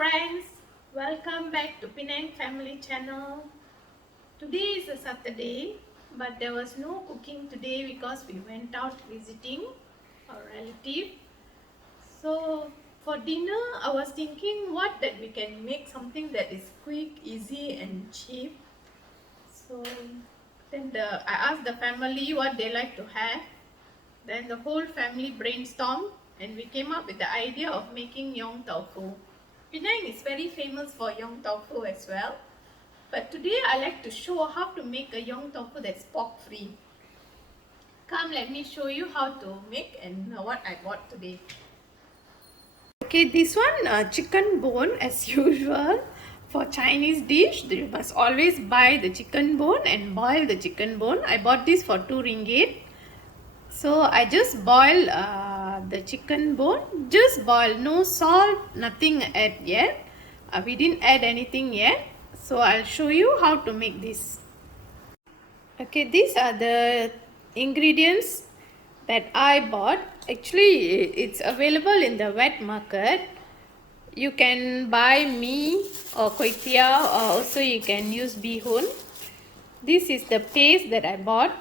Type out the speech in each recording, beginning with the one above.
friends, welcome back to Penang Family Channel. Today is a Saturday, but there was no cooking today because we went out visiting a relative. So for dinner, I was thinking what that we can make something that is quick, easy and cheap. So then I asked the family what they like to have. Then the whole family brainstormed and we came up with the idea of making Yong Tau Fu. Penang is very famous for Yong Tau Fu as well. But today I like to show how to make a Yong Tau Fu that's pork free. Come, let me show you how to make and what I bought today. Okay, this one chicken bone as usual. For Chinese dish, you must always buy the chicken bone and boil the chicken bone. I bought this for 2 ringgit. So I just boil the chicken bone, just boil, no salt, nothing add yet. We didn't add anything yet. So I'll show you how to make this. Okay, these are the ingredients that I bought. Actually, it's available in the wet market. You can buy mee or kway teow, or also you can use bee hoon. This is the paste that I bought.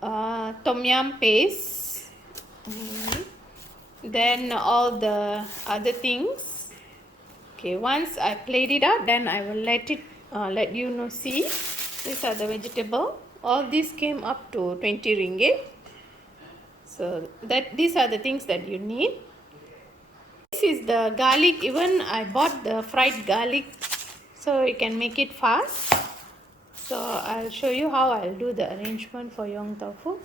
Tom yum paste, then all the other things. Okay, once I played it out, then I will let you know. See, these are the vegetable. All these came up to 20 ringgit. So these are the things that you need. This is the garlic. Even I bought the fried garlic, so you can make it fast. So I'll show you how I'll do the arrangement for Yong Tau Fu.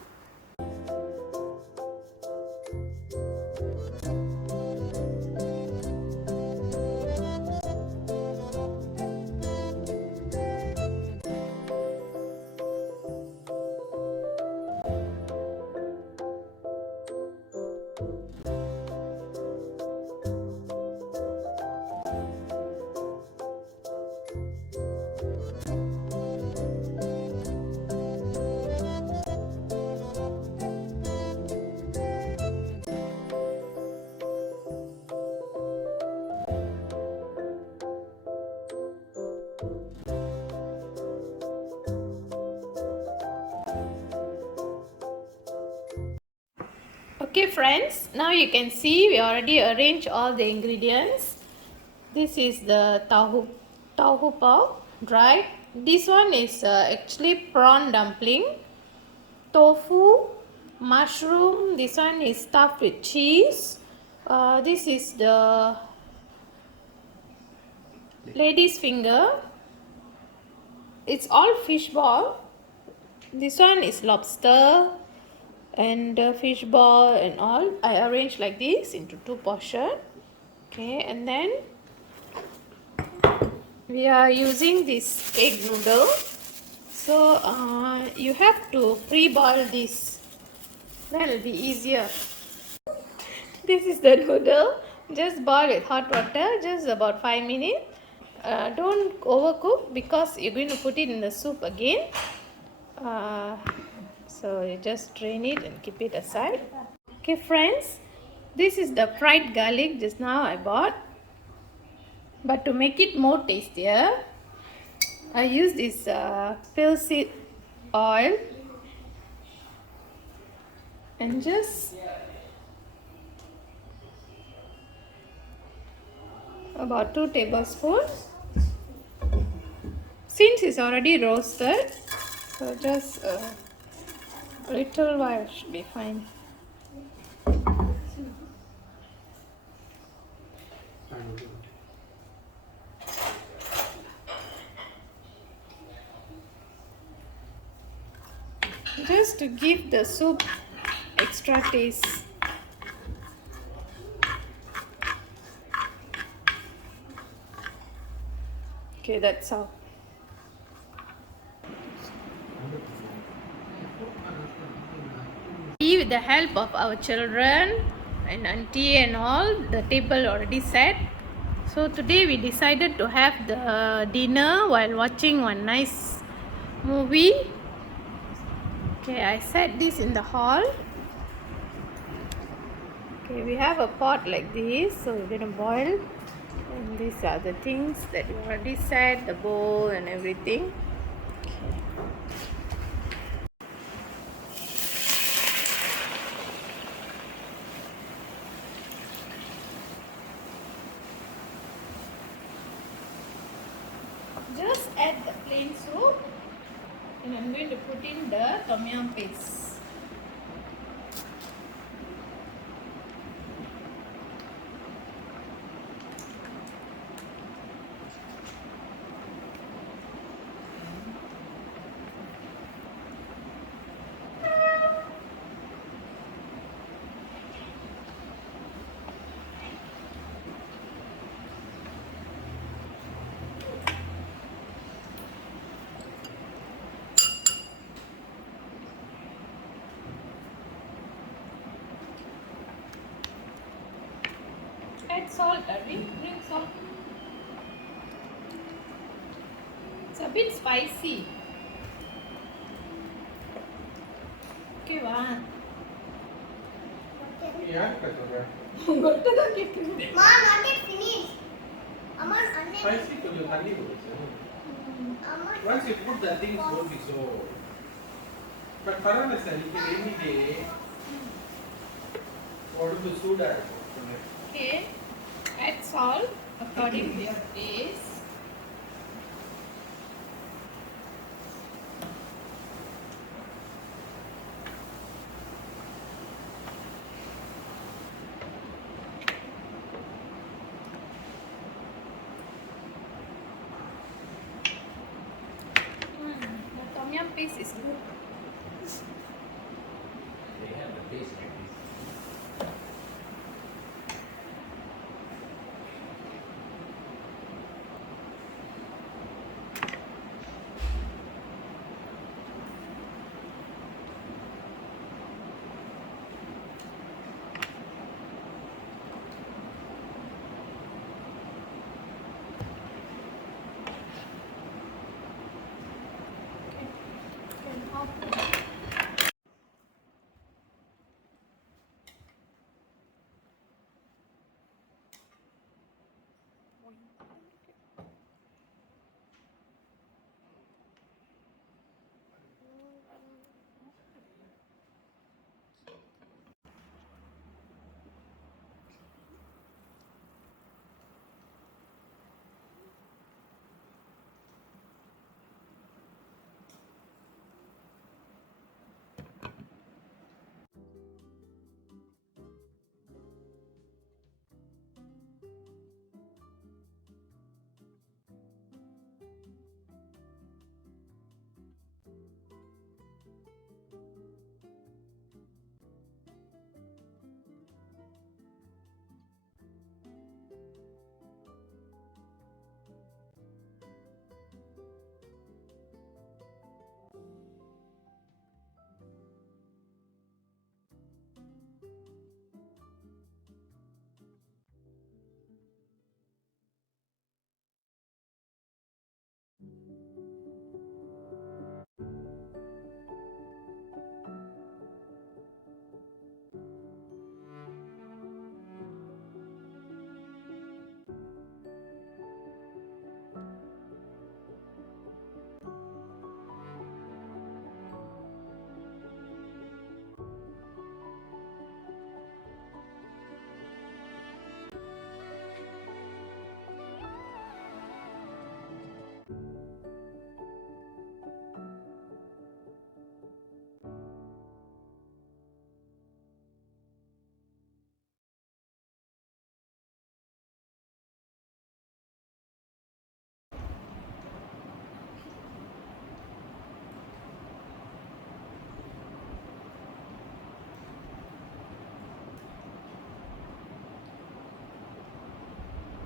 Okay friends, now you can see we already arranged all the ingredients. This is the tauhu pao, dried. This one is actually prawn dumpling, tofu, mushroom. This one is stuffed with cheese. This is the lady's finger. It's all fish ball. This one is lobster and fish ball and all. I arranged like this into 2 portions. Okay, and then we are using this egg noodle. So you have to pre-boil this, then it will be easier. This is the noodle. Just boil with hot water, just about 5 minutes. Don't overcook because you're going to put it in the soup again. So you just drain it and keep it aside. Okay friends, this is the fried garlic just now I bought. But to make it more tastier, I use this pill seed oil and just about 2 tablespoons. Since it's already roasted, so just a little while should be fine. Just to give the soup extra taste. Okay, that's all. With the help of our children and auntie and all, the table already set. So today we decided to have the dinner while watching one nice movie. Okay, I set this in the hall. Okay, we have a pot like this, so we're going to boil And these are the things that you already said, the bowl and everything. Just add the plain soup and I'm going to put in the tom yum paste. Add salt, Arvind. Bring salt. It's a bit spicy. Okay, one. Yeah, that's okay. Got to keep it. Mom, not yet finished. Amma, Spicy to the honey goes. Once you put the things won't be so. But Farhan is saying any day. What do the soda? Okay. Add salt according to your taste. The tom yum paste is good. They have the taste like this.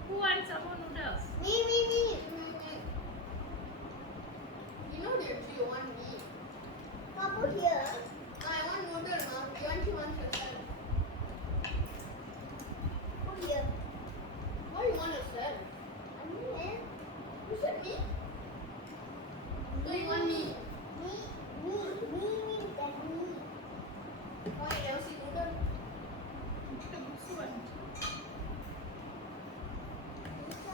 Who wants some more noodles? me. You know that you want me. How about here? I want noodle, mom. You want yourself. Put here. Why you want yourself? And You said me. So you want me. me means that me. Why you never see noodle? It's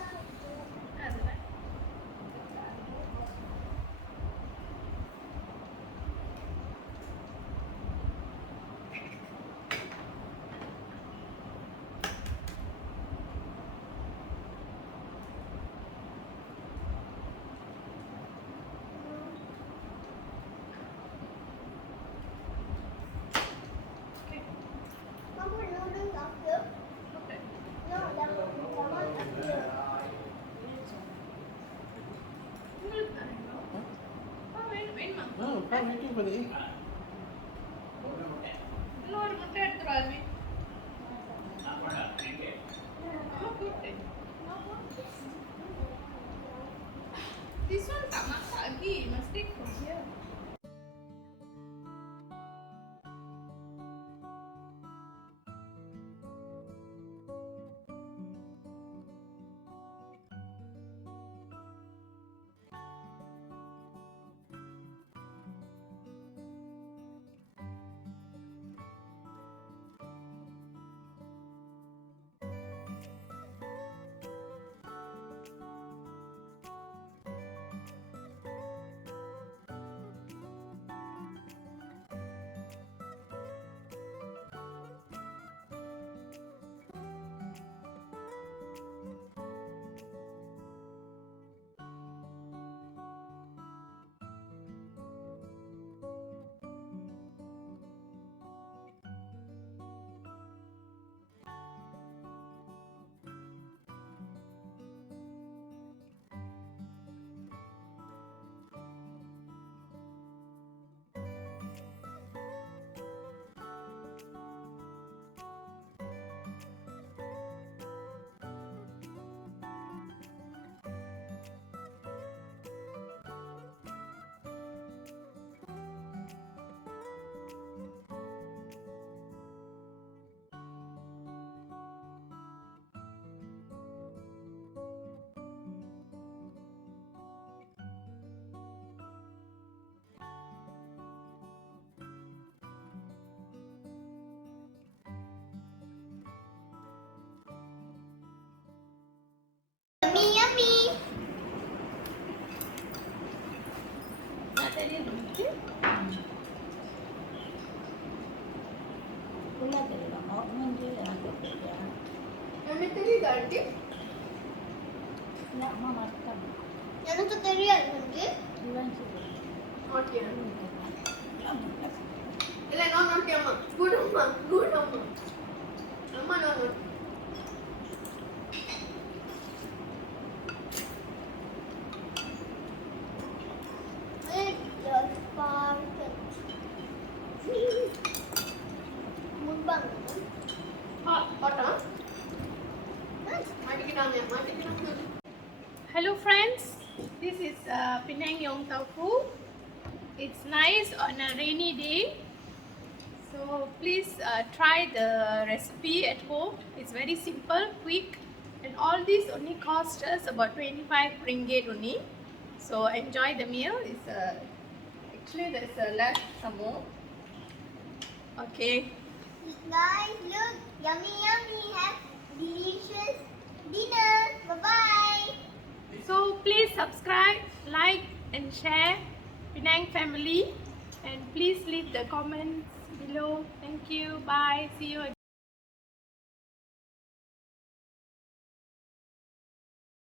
No, I'm waiting for the egg. இன்னொரு முட்டை எடுத்துரு Alvi. This one tak masak lagi. Must take from here. Yummy, yummy. Tadi nanti. Pula tadi nak mandi nak kerja. Nanti tadi ganti. Nak mama makan. எனக்கு தெரியாது வந்து Bulan sini. Okay. Makan. இல்லை நான் அம்மா good அம்மா குட் அம்மா அம்மா நான் முன்பாங்க பாட்டா Hello friends, this is Penang Yong Tau Fu. It's nice on a rainy day, so please try the recipe at home. It's very simple, quick, and all this only cost us about 25 ringgit only. So enjoy the meal. It's actually there's left some more. Okay. Guys, look, yummy, yummy. Have delicious dinner. Bye bye. So please subscribe, like and share Penang family, and please leave the comments below. Thank you. Bye. See you again.